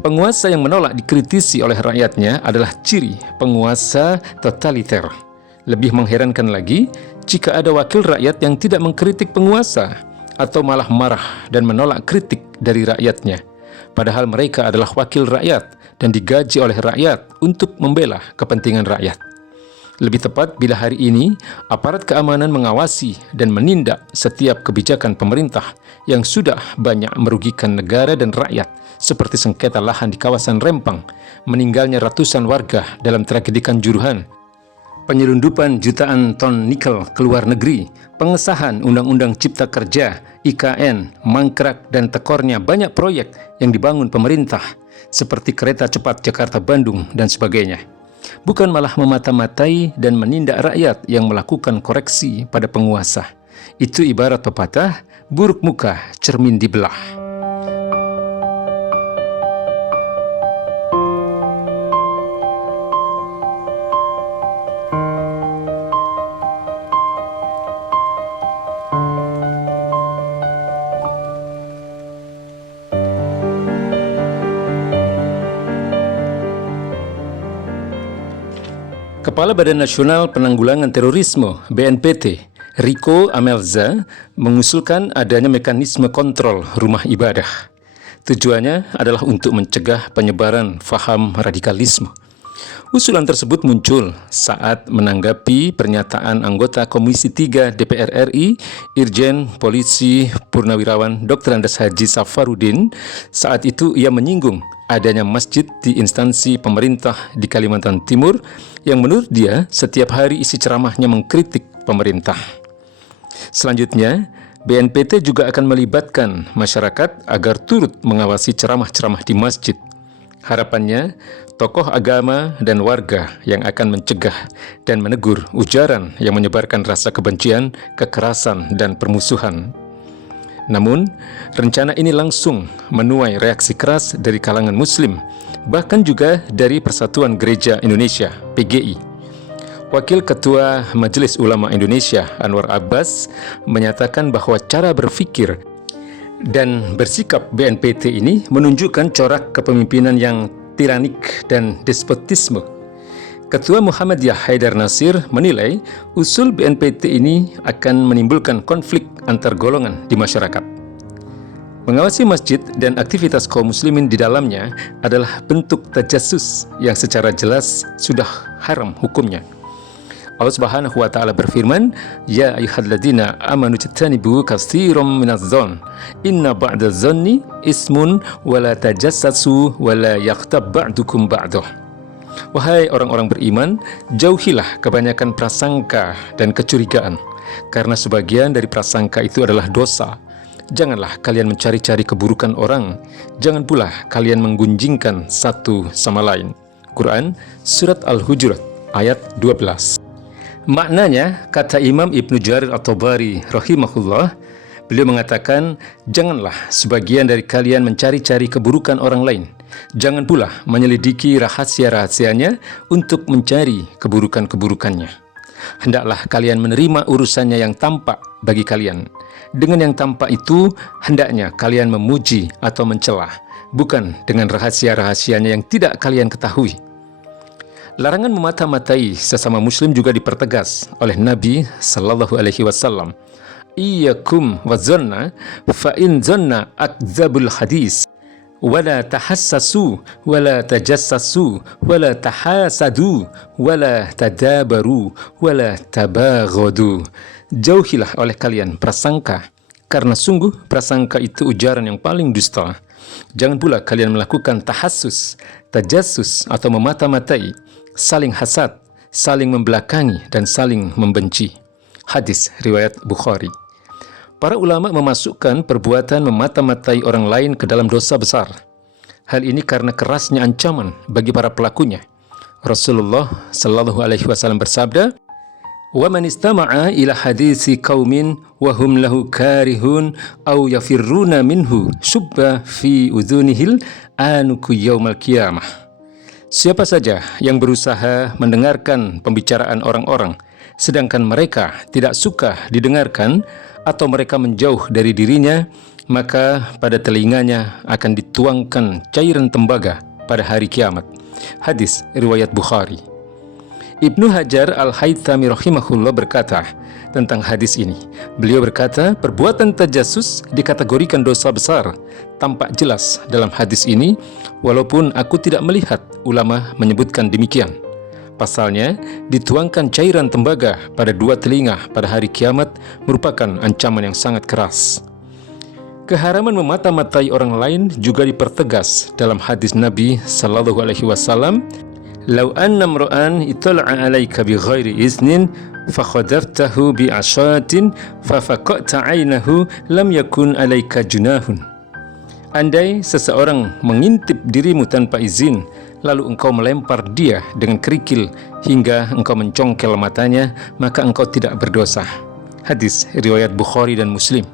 Penguasa yang menolak dikritisi oleh rakyatnya adalah ciri penguasa totaliter. Lebih mengherankan lagi, jika ada wakil rakyat yang tidak mengkritik penguasa, atau malah marah dan menolak kritik dari rakyatnya. Padahal mereka adalah wakil rakyat dan digaji oleh rakyat untuk membela kepentingan rakyat. Lebih tepat bila hari ini aparat keamanan mengawasi dan menindak setiap kebijakan pemerintah yang sudah banyak merugikan negara dan rakyat, seperti sengketa lahan di kawasan Rempang, meninggalnya ratusan warga dalam tragedi Kanjuruhan, penyelundupan jutaan ton nikel ke luar negeri, pengesahan Undang-Undang Cipta Kerja, IKN, mangkrak dan tekornya banyak proyek yang dibangun pemerintah, seperti kereta cepat Jakarta-Bandung dan sebagainya. Bukan malah memata-matai dan menindak rakyat yang melakukan koreksi pada penguasa. Itu ibarat pepatah, buruk muka cermin dibelah. Kepala Badan Nasional Penanggulangan Terorisme (BNPT), Riko Amelza, mengusulkan adanya mekanisme kontrol rumah ibadah. Tujuannya adalah untuk mencegah penyebaran faham radikalisme. Usulan tersebut muncul saat menanggapi pernyataan anggota Komisi 3 DPR RI, Irjen Polisi Purnawirawan Dr. Andes Haji Safarudin. Saat itu ia menyinggung adanya masjid di instansi pemerintah di Kalimantan Timur yang menurut dia setiap hari isi ceramahnya mengkritik pemerintah. Selanjutnya, BNPT juga akan melibatkan masyarakat agar turut mengawasi ceramah-ceramah di masjid. Harapannya, tokoh agama dan warga yang akan mencegah dan menegur ujaran yang menyebarkan rasa kebencian, kekerasan, dan permusuhan. Namun, rencana ini langsung menuai reaksi keras dari kalangan Muslim, bahkan juga dari Persatuan Gereja Indonesia (PGI). Wakil Ketua Majelis Ulama Indonesia Anwar Abbas menyatakan bahwa cara berpikir dan bersikap BNPT ini menunjukkan corak kepemimpinan yang tiranik dan despotisme. Ketua Muhammadiyah Haidar Nasir menilai usul BNPT ini akan menimbulkan konflik antar golongan di masyarakat. Mengawasi masjid dan aktivitas kaum muslimin di dalamnya adalah bentuk tajassus yang secara jelas sudah haram hukumnya. Allah Subhanahu wa taala berfirman, "Ya ayyuhalladzina amanu tajtanibu katsiran minadh-dhon, inna ba'dadh-dhonni ismun wa la tajassasu wa la yaghtab ba'dukum ba'dah." Wahai orang-orang beriman, jauhilah kebanyakan prasangka dan kecurigaan, karena sebagian dari prasangka itu adalah dosa. Janganlah kalian mencari-cari keburukan orang, jangan pula kalian menggunjingkan satu sama lain. Quran Surat Al-Hujurat ayat 12. Maknanya, kata Imam Ibnu Jarir At-Tabari rahimahullah, beliau mengatakan, janganlah sebagian dari kalian mencari-cari keburukan orang lain. Jangan pula menyelidiki rahasia-rahasianya untuk mencari keburukan-keburukannya. Hendaklah kalian menerima urusannya yang tampak bagi kalian. Dengan yang tampak itu, hendaknya kalian memuji atau mencela, bukan dengan rahasia-rahasianya yang tidak kalian ketahui. Larangan memata-matai sesama muslim juga dipertegas oleh Nabi sallallahu alaihi wasallam. Iyyakum wadzanna fa in zanna akdzabul hadis wala tahassasu wala tajassasu wala tahasadu wala tadabaru wala tabaghadu. Jauhilah oleh kalian prasangka, karena sungguh prasangka itu ujaran yang paling dusta. Jangan pula kalian melakukan tahassus, tajassus atau memata-matai, saling hasad, saling membelakangi, dan saling membenci. Hadis riwayat Bukhari. Para ulama memasukkan perbuatan memata-matai orang lain ke dalam dosa besar. Hal ini karena kerasnya ancaman bagi para pelakunya. Rasulullah sallallahu alaihi wasallam bersabda, "Wa man istama'a ila hadisi qaumin wa hum lahu karihun aw yafirruna minhu subba fi udhunihil anuku yaumal qiyamah." Siapa saja yang berusaha mendengarkan pembicaraan orang-orang, sedangkan mereka tidak suka didengarkan, atau mereka menjauh dari dirinya, maka pada telinganya akan dituangkan cairan tembaga pada hari kiamat. Hadis riwayat Bukhari. Ibnu Hajar Al-Haythami rahimahullah berkata tentang hadis ini. Beliau berkata, perbuatan tajasus dikategorikan dosa besar, tampak jelas dalam hadis ini, walaupun aku tidak melihat ulama menyebutkan demikian. Pasalnya, dituangkan cairan tembaga pada dua telinga pada hari kiamat merupakan ancaman yang sangat keras. Keharaman memata-matai orang lain juga dipertegas dalam hadis Nabi sallallahu alaihi wasallam, "Lau anna imra'an itala'a 'alaika bighairi iznin fakhadaftahu bi'ashatin fafaqata 'ainahu lam yakun 'alaika junahun." Andai seseorang mengintip dirimu tanpa izin, lalu engkau melempar dia dengan kerikil hingga engkau mencongkel matanya, maka engkau tidak berdosa. Hadis riwayat Bukhari dan Muslim.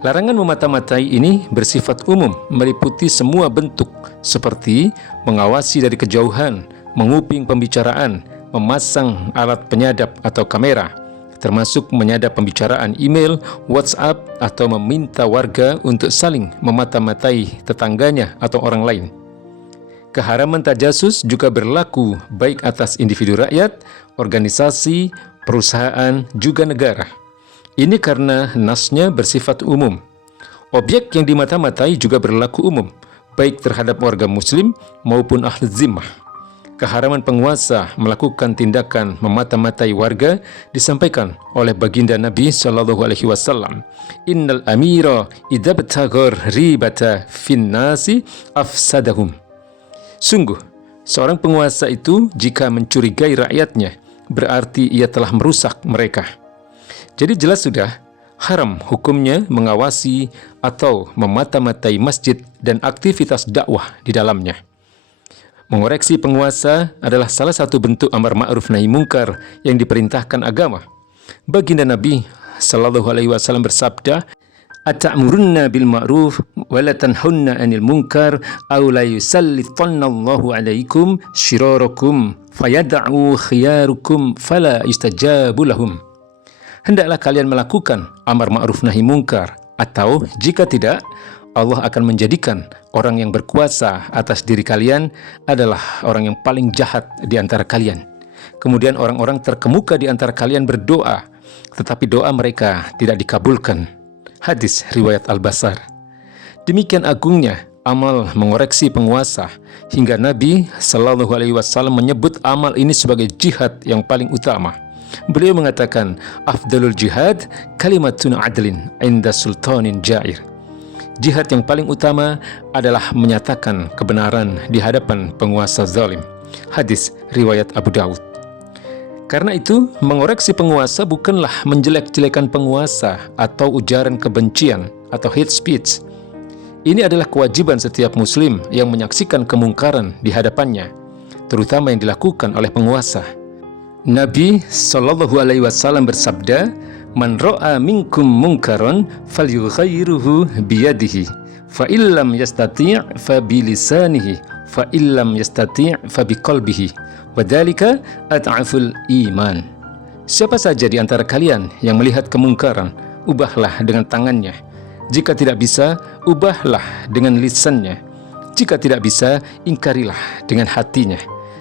Larangan memata-matai ini bersifat umum, meliputi semua bentuk seperti mengawasi dari kejauhan, menguping pembicaraan, memasang alat penyadap atau kamera, termasuk menyadap pembicaraan email, WhatsApp, atau meminta warga untuk saling memata-matai tetangganya atau orang lain. Keharaman tajasus juga berlaku baik atas individu rakyat, organisasi, perusahaan, juga negara. Ini karena nasnya bersifat umum. Objek yang dimata-matai juga berlaku umum, baik terhadap warga muslim maupun ahli zimmah. Keharaman penguasa melakukan tindakan memata-matai warga disampaikan oleh baginda Nabi sallallahu alaihi wasallam. Innal amira idza bataghar ribata fin nasi afsadahum. Sungguh, seorang penguasa itu jika mencurigai rakyatnya, berarti ia telah merusak mereka. Jadi jelas sudah, haram hukumnya mengawasi atau memata-matai masjid dan aktivitas dakwah di dalamnya. Mengoreksi penguasa adalah salah satu bentuk amar ma'ruf nahi mungkar yang diperintahkan agama. Baginda Nabi sallallahu alaihi wasallam bersabda, "Ata'murunna bil ma'ruf wa la tanhunna 'anil munkar aw la yusallitannallahu 'alaikum syirarakum fayad'u khiyarukum fala yustajabu lahum." Hendaklah kalian melakukan amar ma'ruf nahi mungkar, atau jika tidak, Allah akan menjadikan orang yang berkuasa atas diri kalian adalah orang yang paling jahat di antara kalian. Kemudian orang-orang terkemuka di antara kalian berdoa, tetapi doa mereka tidak dikabulkan. Hadis riwayat Al-Basar. Demikian agungnya amal mengoreksi penguasa, hingga Nabi sallallahu alaihi wasallam menyebut amal ini sebagai jihad yang paling utama. Beliau mengatakan, afdalul jihad kalimatun adlin inda sultanin jair. Jihad yang paling utama adalah menyatakan kebenaran di hadapan penguasa zalim. Hadis riwayat Abu Daud. Karena itu, mengoreksi penguasa bukanlah menjelek-jelekan penguasa atau ujaran kebencian atau hate speech. Ini adalah kewajiban setiap muslim yang menyaksikan kemungkaran di hadapannya, terutama yang dilakukan oleh penguasa. Nabi sallallahu alaihi wasallam bersabda, "Man ra'a minkum munkaran falyughayyirhu biyadihi, fa illam yastati' fa bilisanihi, fa illam yastati' fa biqalbihi, wa dzalika ad'aful iman." Siapa saja di antara kalian yang melihat kemungkaran, ubahlah dengan tangannya. Jika tidak bisa, ubahlah dengan lisannya. Jika tidak bisa, ingkarilah dengan hatinya.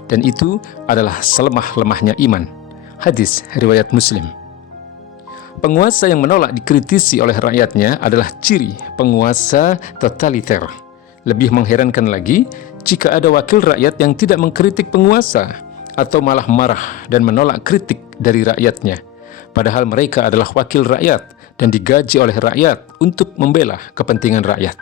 Dan itu adalah selemah-lemahnya iman. Hadis riwayat Muslim. Penguasa yang menolak dikritisi oleh rakyatnya adalah ciri penguasa totaliter. Lebih mengherankan lagi jika ada wakil rakyat yang tidak mengkritik penguasa atau malah marah dan menolak kritik dari rakyatnya, padahal mereka adalah wakil rakyat dan digaji oleh rakyat untuk membela kepentingan rakyat.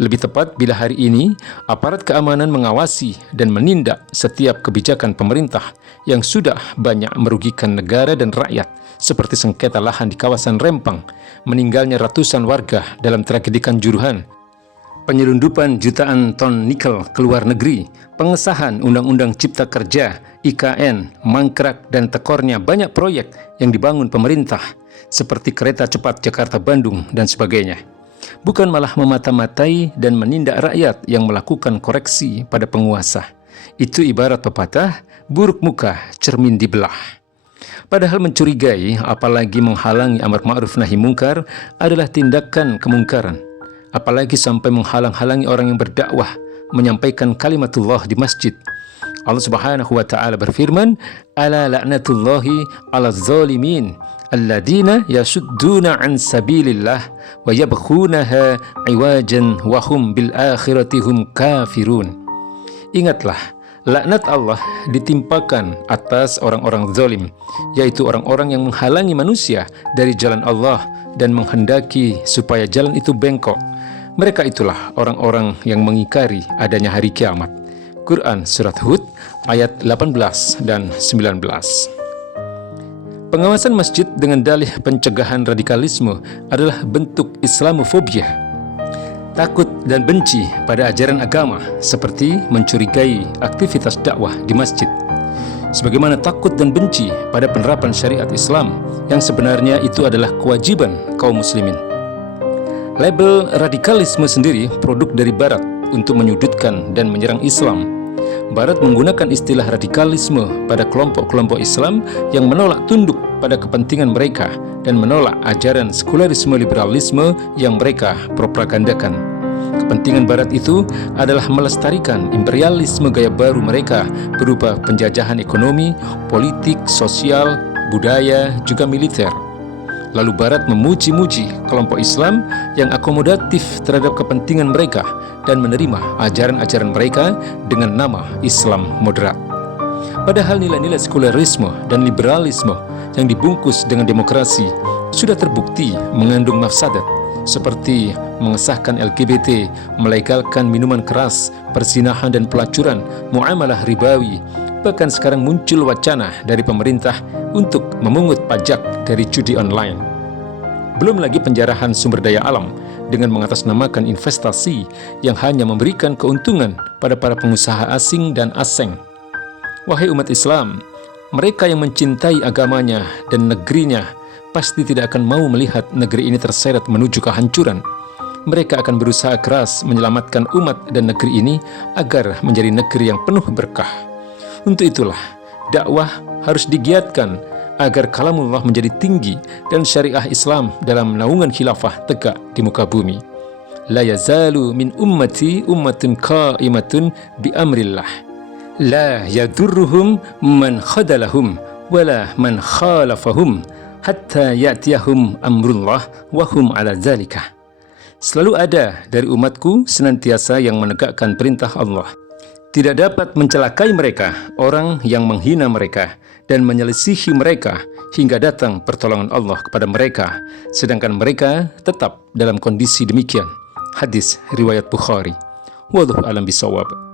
Lebih tepat bila hari ini aparat keamanan mengawasi dan menindak setiap kebijakan pemerintah yang sudah banyak merugikan negara dan rakyat, seperti sengketa lahan di kawasan Rempang, meninggalnya ratusan warga dalam tragedi Kanjuruhan, penyelundupan jutaan ton nikel ke luar negeri, pengesahan Undang-Undang Cipta Kerja, IKN, mangkrak dan tekornya banyak proyek yang dibangun pemerintah, seperti kereta cepat Jakarta-Bandung dan sebagainya. Bukan malah memata-matai dan menindak rakyat yang melakukan koreksi pada penguasa. Itu ibarat pepatah, buruk muka cermin dibelah. Padahal mencurigai, apalagi menghalangi amar ma'ruf nahi mungkar adalah tindakan kemungkaran. Apalagi sampai menghalang-halangi orang yang berdakwah, menyampaikan kalimatullah di masjid. Allah Subhanahu wa taala berfirman, "Ala la'natullahi 'alaz zalimin alladzina yasudduna 'an sabilillah wa yabghunaha 'iwajan wa hum bil akhirati hum kafirun." Ingatlah, laknat Allah ditimpakan atas orang-orang zalim, yaitu orang-orang yang menghalangi manusia dari jalan Allah dan menghendaki supaya jalan itu bengkok. Mereka itulah orang-orang yang mengingkari adanya hari kiamat. Quran Surat Hud ayat 18 dan 19. Pengawasan masjid dengan dalih pencegahan radikalisme adalah bentuk Islamofobia. Takut dan benci pada ajaran agama seperti mencurigai aktivitas dakwah di masjid. Sebagaimana takut dan benci pada penerapan syariat Islam yang sebenarnya itu adalah kewajiban kaum muslimin. Label radikalisme sendiri produk dari Barat untuk menyudutkan dan menyerang Islam. Barat menggunakan istilah radikalisme pada kelompok-kelompok Islam yang menolak tunduk pada kepentingan mereka dan menolak ajaran sekularisme liberalisme yang mereka propagandakan. Kepentingan Barat itu adalah melestarikan imperialisme gaya baru mereka berupa penjajahan ekonomi, politik, sosial, budaya, juga militer. Lalu Barat memuji-muji kelompok Islam yang akomodatif terhadap kepentingan mereka dan menerima ajaran-ajaran mereka dengan nama Islam moderat. Padahal nilai-nilai sekularisme dan liberalisme yang dibungkus dengan demokrasi sudah terbukti mengandung mafsadat, seperti mengesahkan LGBT, melegalkan minuman keras, perzinahan dan pelacuran, muamalah ribawi. Bahkan sekarang muncul wacana dari pemerintah untuk memungut pajak dari judi online. Belum lagi penjarahan sumber daya alam dengan mengatasnamakan investasi yang hanya memberikan keuntungan pada para pengusaha asing dan asing. Wahai umat Islam, mereka yang mencintai agamanya dan negerinya pasti tidak akan mau melihat negeri ini terseret menuju kehancuran. Mereka akan berusaha keras menyelamatkan umat dan negeri ini agar menjadi negeri yang penuh berkah. Untuk itulah, dakwah harus digiatkan agar kalamullah menjadi tinggi dan syariah Islam dalam naungan khilafah tegak di muka bumi. La yazalu min ummati ummatun qa'imatun bi amrillah. La yadurruhum man khadalahum wala man khalafahum hatta ya'tiyahum amrullah wa hum ala dzalika. Selalu ada dari umatku senantiasa yang menegakkan perintah Allah. Tidak dapat mencelakai mereka orang yang menghina mereka dan menyelisihi mereka hingga datang pertolongan Allah kepada mereka, sedangkan mereka tetap dalam kondisi demikian. Hadis riwayat Bukhari. Wallahu a'lam bishawab.